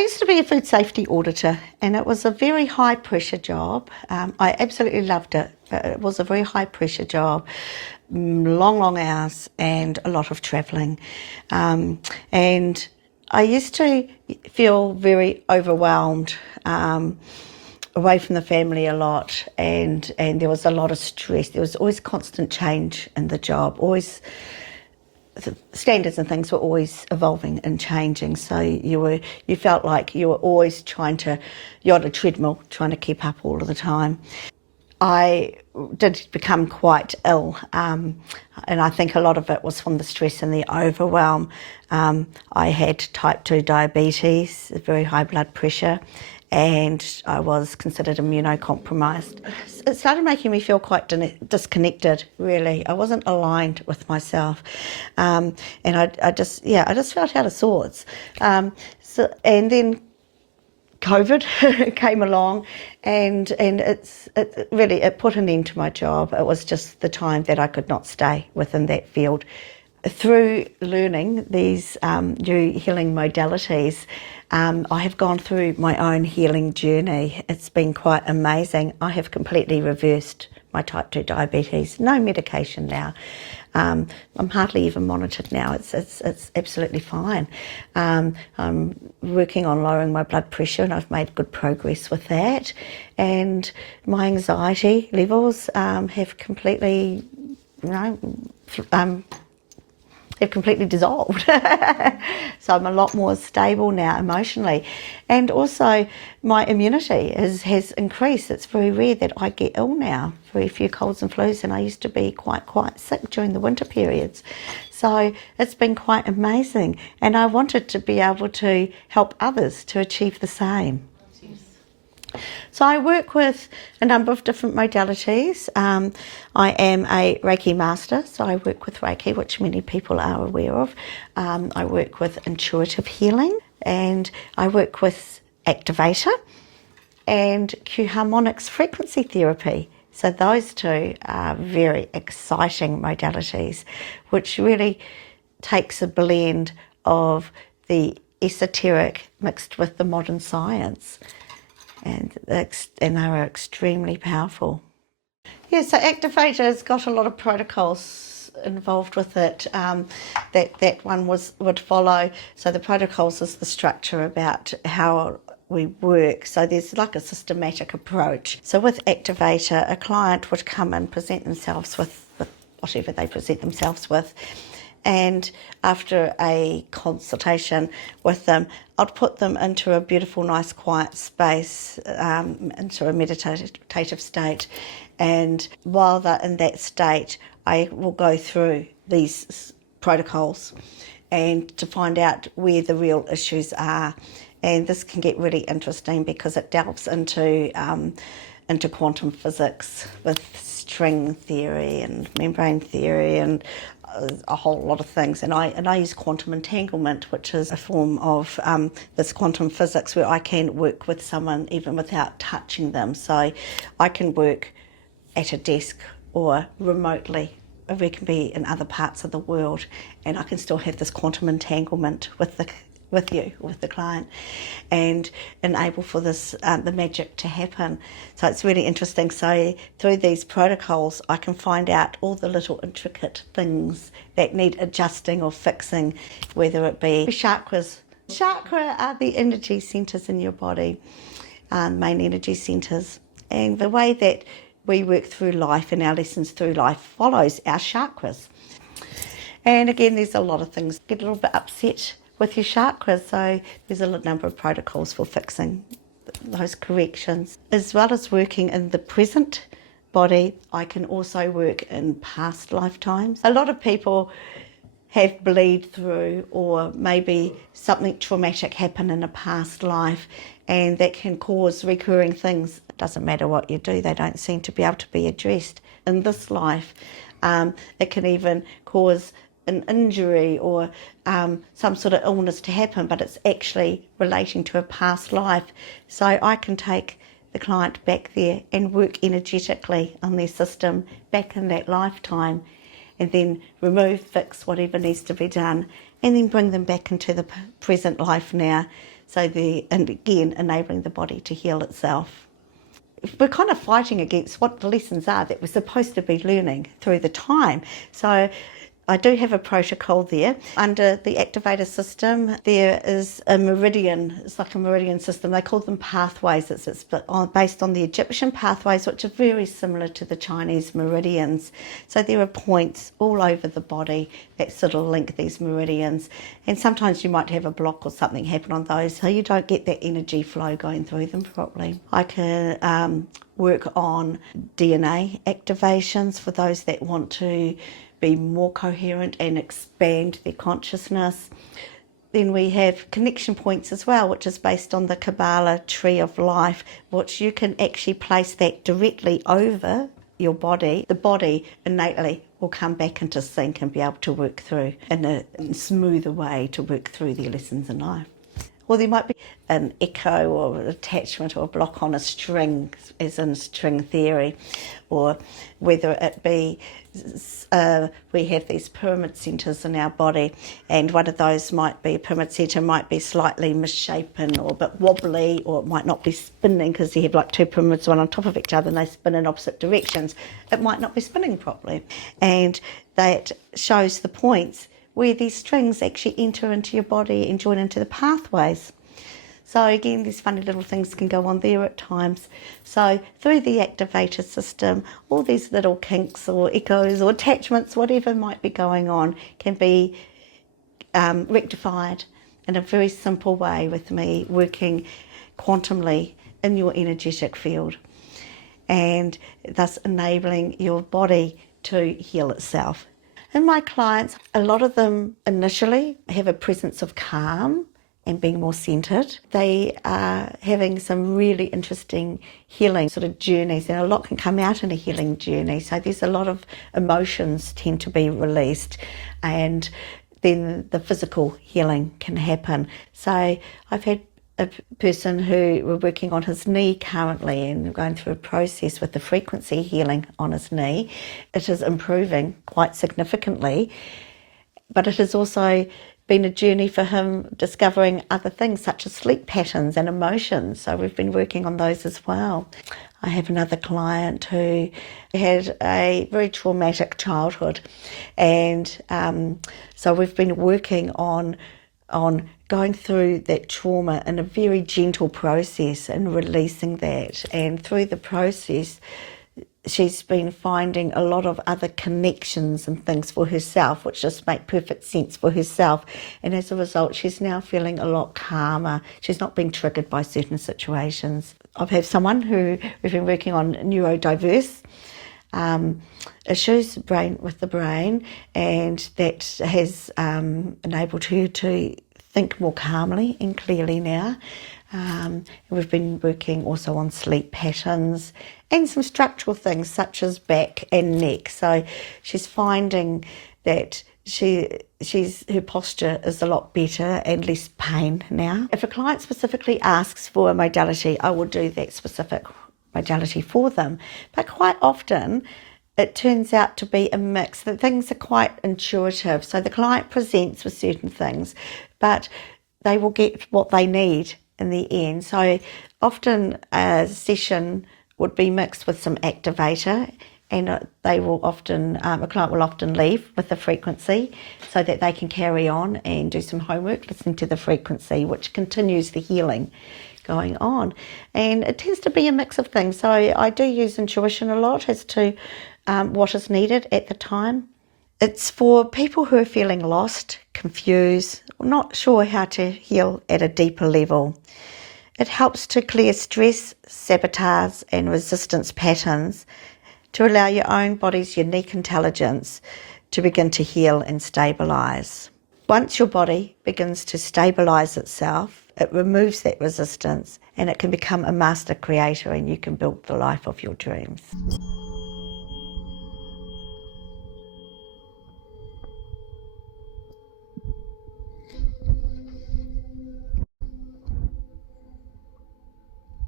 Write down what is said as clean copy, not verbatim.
I used to be a food safety auditor, and it was a very high pressure job. I absolutely loved it. It was a very high pressure job, long hours and a lot of travelling. And I used to feel very overwhelmed, away from the family a lot, and there was a lot of stress. There was always constant change in the job, always the standards and things were always evolving and changing, so you felt like you were always you're on a treadmill trying to keep up all of the time. I did become quite ill, and I think a lot of it was from the stress and the overwhelm. I had type 2 diabetes, very high blood pressure, and I was considered immunocompromised. It started making me feel quite disconnected, really. I wasn't aligned with myself, and I just felt out of sorts. And then COVID came along, and it really put an end to my job. It was just the time that I could not stay within that field. Through learning these new healing modalities, I have gone through my own healing journey. It's been quite amazing. I have completely reversed my type 2 diabetes. No medication now. I'm hardly even monitored now. It's absolutely fine. I'm working on lowering my blood pressure, and I've made good progress with that. And my anxiety levels have completely, they've completely dissolved. So I'm a lot more stable now emotionally. And also my immunity has increased. It's very rare that I get ill now, very few colds and flus, and I used to be quite sick during the winter periods. So it's been quite amazing. And I wanted to be able to help others to achieve the same. So I work with a number of different modalities. I am a Reiki master, so I work with Reiki, which many people are aware of. I work with intuitive healing, and I work with Activator and Q harmonics frequency therapy. So those two are very exciting modalities, which really takes a blend of the esoteric mixed with the modern science. And they are extremely powerful. Yeah, so Activator's got a lot of protocols involved with it that one would follow. So the protocols is the structure about how we work. So there's like a systematic approach. So with Activator, a client would come and present themselves with whatever they present themselves with. And after a consultation with them, I'd put them into a beautiful, nice, quiet space, into a meditative state. And while they're in that state, I will go through these protocols and to find out where the real issues are. And this can get really interesting because it delves into quantum physics with string theory and membrane theory and a whole lot of things, and I use quantum entanglement, which is a form of this quantum physics where I can work with someone even without touching them. So I can work at a desk or remotely. We can be in other parts of the world, and I can still have this quantum entanglement with the client, and enable for this the magic to happen. So it's really interesting. So through these protocols, I can find out all the little intricate things that need adjusting or fixing, whether it be chakras. Chakra are the energy centres in your body, main energy centres, and the way that we work through life and our lessons through life follows our chakras. And again, there's a lot of things get a little bit upset with your chakras, so there's a number of protocols for fixing those corrections. As well as working in the present body, I can also work in past lifetimes. A lot of people have bleed through, or maybe something traumatic happened in a past life, and that can cause recurring things. It doesn't matter what you do, they don't seem to be able to be addressed in this life. It can even cause an injury or some sort of illness to happen, but it's actually relating to a past life. So I can take the client back there and work energetically on their system back in that lifetime, and then remove, fix whatever needs to be done, and then bring them back into the present life now. and again, enabling the body to heal itself. We're kind of fighting against what the lessons are that we're supposed to be learning through the time. So I do have a protocol there. Under the Activator system, there is a meridian. It's like a meridian system. They call them pathways. It's based on the Egyptian pathways, which are very similar to the Chinese meridians. So there are points all over the body that sort of link these meridians. And sometimes you might have a block or something happen on those, so you don't get that energy flow going through them properly. I can work on DNA activations for those that want to be more coherent and expand their consciousness. Then we have connection points as well, which is based on the Kabbalah tree of life, which you can actually place that directly over your body. The body innately will come back into sync and be able to work through in a smoother way to work through their lessons in life. Or there might be an echo or an attachment or a block on a string, as in string theory, or whether it be we have these pyramid centres in our body, and one of those might be, a pyramid centre might be slightly misshapen or a bit wobbly, or it might not be spinning because you have like two pyramids, one on top of each other, and they spin in opposite directions. It might not be spinning properly, and that shows the points where these strings actually enter into your body and join into the pathways. So again, these funny little things can go on there at times. So through the Activator system, all these little kinks or echoes or attachments, whatever might be going on, can be rectified in a very simple way with me working quantumly in your energetic field, and thus enabling your body to heal itself. And my clients, a lot of them initially have a presence of calm and being more centered. They are having some really interesting healing sort of journeys, and a lot can come out in a healing journey. So there's a lot of emotions tend to be released, and then the physical healing can happen. So I've had a person who we're working on his knee currently and going through a process with the frequency healing on his knee. It is improving quite significantly, but it has also been a journey for him discovering other things such as sleep patterns and emotions. So we've been working on those as well. I have another client who had a very traumatic childhood, and so we've been working on going through that trauma in a very gentle process and releasing that. And through the process, she's been finding a lot of other connections and things for herself, which just make perfect sense for herself. And as a result, she's now feeling a lot calmer. She's not being triggered by certain situations. I've had someone who we've been working on neurodiverse issues with the brain, and that has enabled her to think more calmly and clearly now. We've been working also on sleep patterns and some structural things such as back and neck. So she's finding that her posture is a lot better and less pain now. If a client specifically asks for a modality, I will do that specific modality for them. But quite often it turns out to be a mix. The things are quite intuitive. So the client presents with certain things, but they will get what they need in the end. So often a session would be mixed with some activator, and they will often, a client will often leave with the frequency so that they can carry on and do some homework, listening to the frequency, which continues the healing going on. And it tends to be a mix of things. So I do use intuition a lot as to what is needed at the time. It's for people who are feeling lost, confused, not sure how to heal at a deeper level. It helps to clear stress, sabotage and resistance patterns to allow your own body's unique intelligence to begin to heal and stabilise. Once your body begins to stabilise itself, it removes that resistance and it can become a master creator, and you can build the life of your dreams.